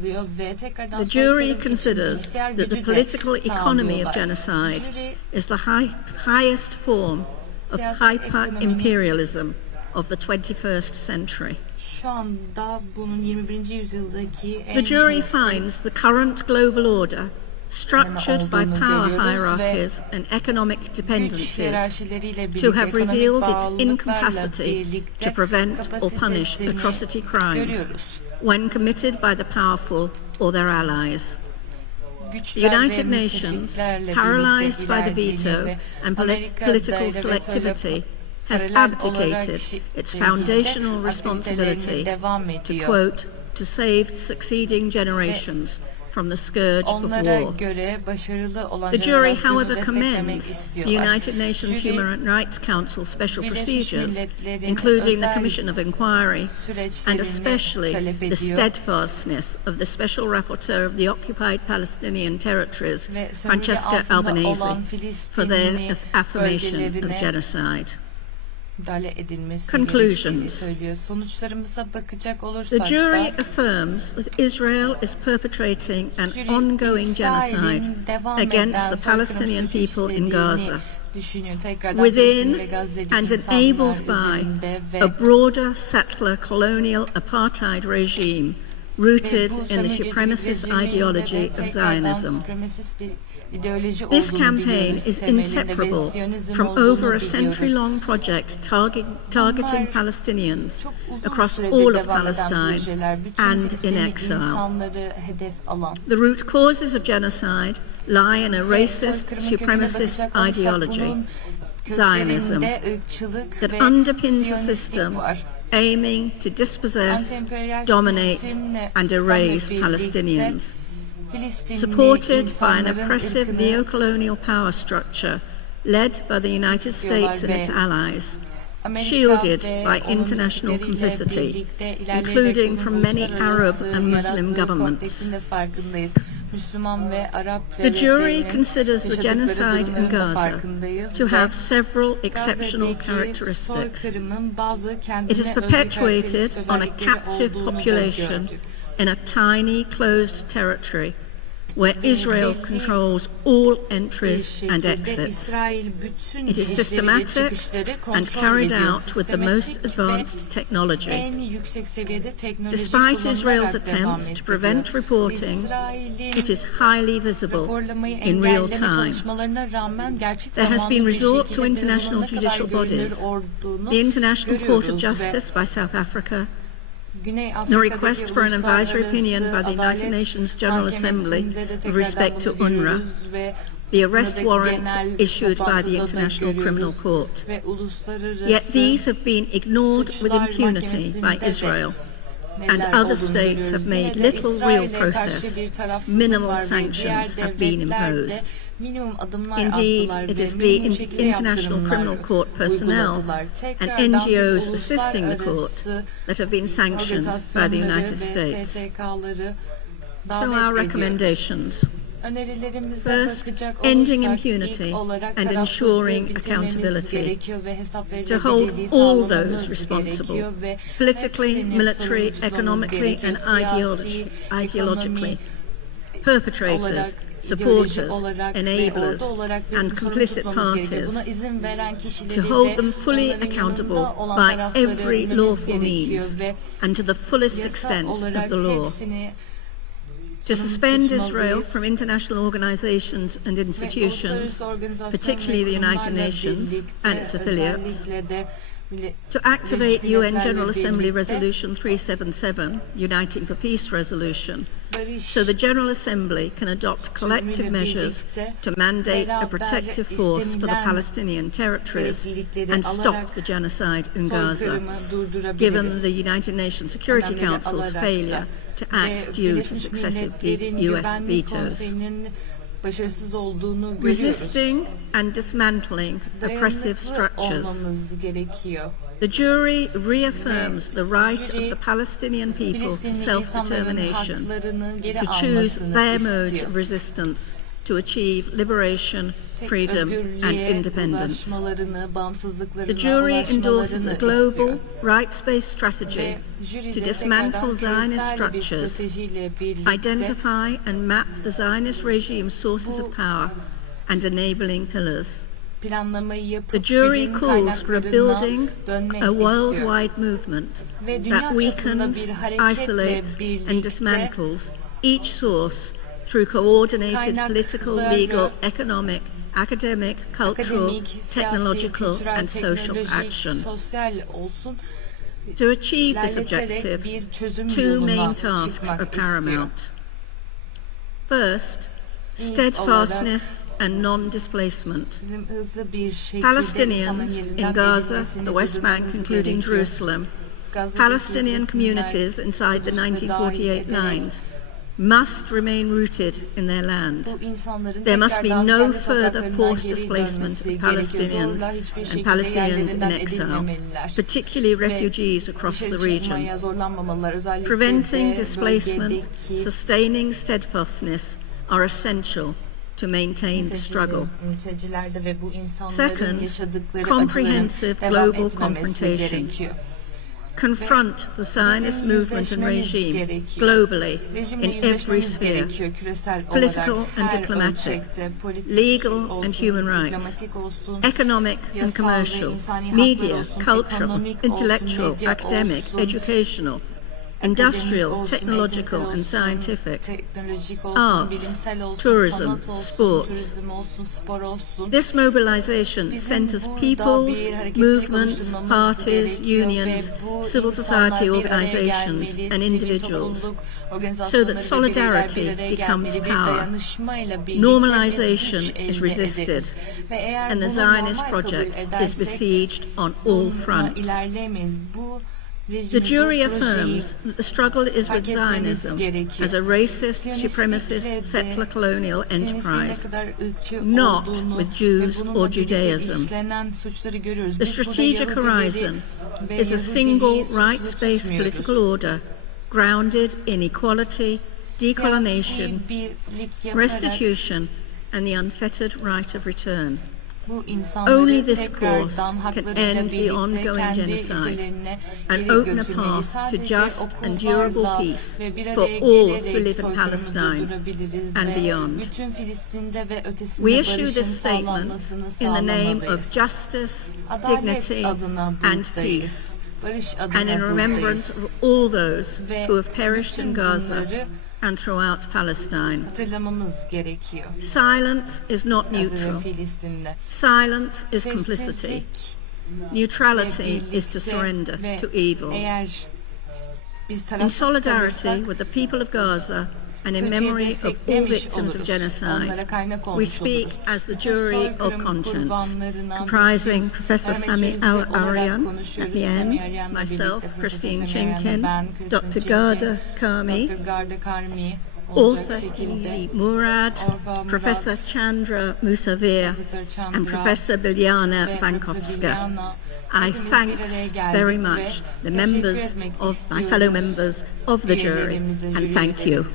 The jury considers that the political economy of genocide is the highest form of hyper-imperialism of the 21st century. The jury finds the current global order, structured by power hierarchies and economic dependencies, to have revealed its incapacity to prevent or punish atrocity crimes when committed by the powerful or their allies. The United Nations, paralyzed by the veto and political selectivity, has abdicated its foundational responsibility to, quote, to save succeeding generations from the scourge of war. The jury, however, commends the United Nations Human Rights Council special procedures, including the Commission of Inquiry, and especially the steadfastness of the Special Rapporteur of the Occupied Palestinian Territories, Francesca Albanese, for their affirmation of genocide. Conclusions. The jury affirms that Israel is perpetrating an ongoing genocide against the Palestinian people in Gaza, within and enabled by a broader settler colonial apartheid regime rooted in the supremacist ideology of Zionism. This campaign is inseparable from over a century-long project targeting Palestinians across all of Palestine and in exile. The root causes of genocide lie in a racist, supremacist ideology, Zionism, that underpins a system aiming to dispossess, dominate, and erase Palestinians, supported by an oppressive neo-colonial power structure led by the United States and its allies, shielded by international complicity, including from many Arab and Muslim governments. The jury considers the genocide in Gaza to have several exceptional characteristics. It is perpetuated on a captive population in a tiny, closed territory where Israel controls all entries and exits. It is systematic and carried out with the most advanced technology. Despite Israel's attempts to prevent reporting, it is highly visible in real time. There has been resort to international judicial bodies, the International Court of Justice by South Africa, the request for an advisory opinion by the United Nations General Assembly with respect to UNRWA, the arrest warrants issued by the International Criminal Court. Yet these have been ignored with impunity by Israel, and other states have made little real process. Minimal sanctions have been imposed. Indeed, it is the International Criminal Court personnel and NGOs assisting the court that have been sanctioned by the United States. So our recommendations. First, ending impunity and ensuring accountability, to hold all those responsible, politically, military, economically, and ideologically, perpetrators, supporters, enablers, and complicit parties, to hold them fully accountable by every lawful means and to the fullest extent of the law, to suspend Israel from international organizations and institutions, particularly the United Nations and its affiliates, to activate UN General Assembly Resolution 377, Uniting for Peace Resolution, so the General Assembly can adopt collective measures to mandate a protective force for the Palestinian territories and stop the genocide in Gaza, given the United Nations Security Council's failure to act due to successive US vetoes. Resisting and dismantling oppressive structures. The jury reaffirms the right of the Palestinian people to self-determination, to choose their modes of resistance, to achieve liberation, freedom and independence. The jury endorses a global, rights-based strategy to dismantle Zionist structures, identify and map the Zionist regime's sources of power and enabling pillars. The jury calls for a building a worldwide movement that weakens, isolates and dismantles each source through coordinated political, legal, economic, academic, cultural, technological and social action. To achieve this objective, two main tasks are paramount. First, steadfastness and non-displacement. Palestinians in Gaza, the West Bank, including Jerusalem, Palestinian communities inside the 1948 lines must remain rooted in their land. There must be no further forced displacement of Palestinians and Palestinians in exile, particularly refugees across the region. Preventing displacement, sustaining steadfastness are essential to maintain the struggle. Second, comprehensive global confrontation. Confront the Zionist movement and regime globally in every sphere, political and diplomatic, legal and human rights, economic and commercial, media, cultural, intellectual, academic, educational, industrial, technological and scientific, arts, tourism, sports. This mobilization centers peoples, movements, parties, unions, civil society organizations and individuals so that solidarity becomes power, normalization is resisted, and the Zionist project is besieged on all fronts. The jury affirms that the struggle is with Zionism as a racist, supremacist, settler colonial enterprise, not with Jews or Judaism. The strategic horizon is a single rights-based political order grounded in equality, decolonization, restitution, and the unfettered right of return. Only this course can end the ongoing genocide and open a path to just and durable peace for all who live in Palestine and beyond. We issue this statement in the name of justice, dignity, and peace, and in remembrance of all those who have perished in Gaza and throughout Palestine. Silence is not neutral. Silence is complicity. Neutrality is to surrender to evil. In solidarity with the people of Gaza and in memory of all victims of genocide, we speak as the jury of conscience, comprising Professor Sami Al-Aryan at the end, myself, Christine Chinkin, Dr. Gaza Karmi, author Hivi Murad, Professor Chandra Musavir, and Professor Biljana Vankovska. I thank very much the members of my fellow members of the jury, and thank you.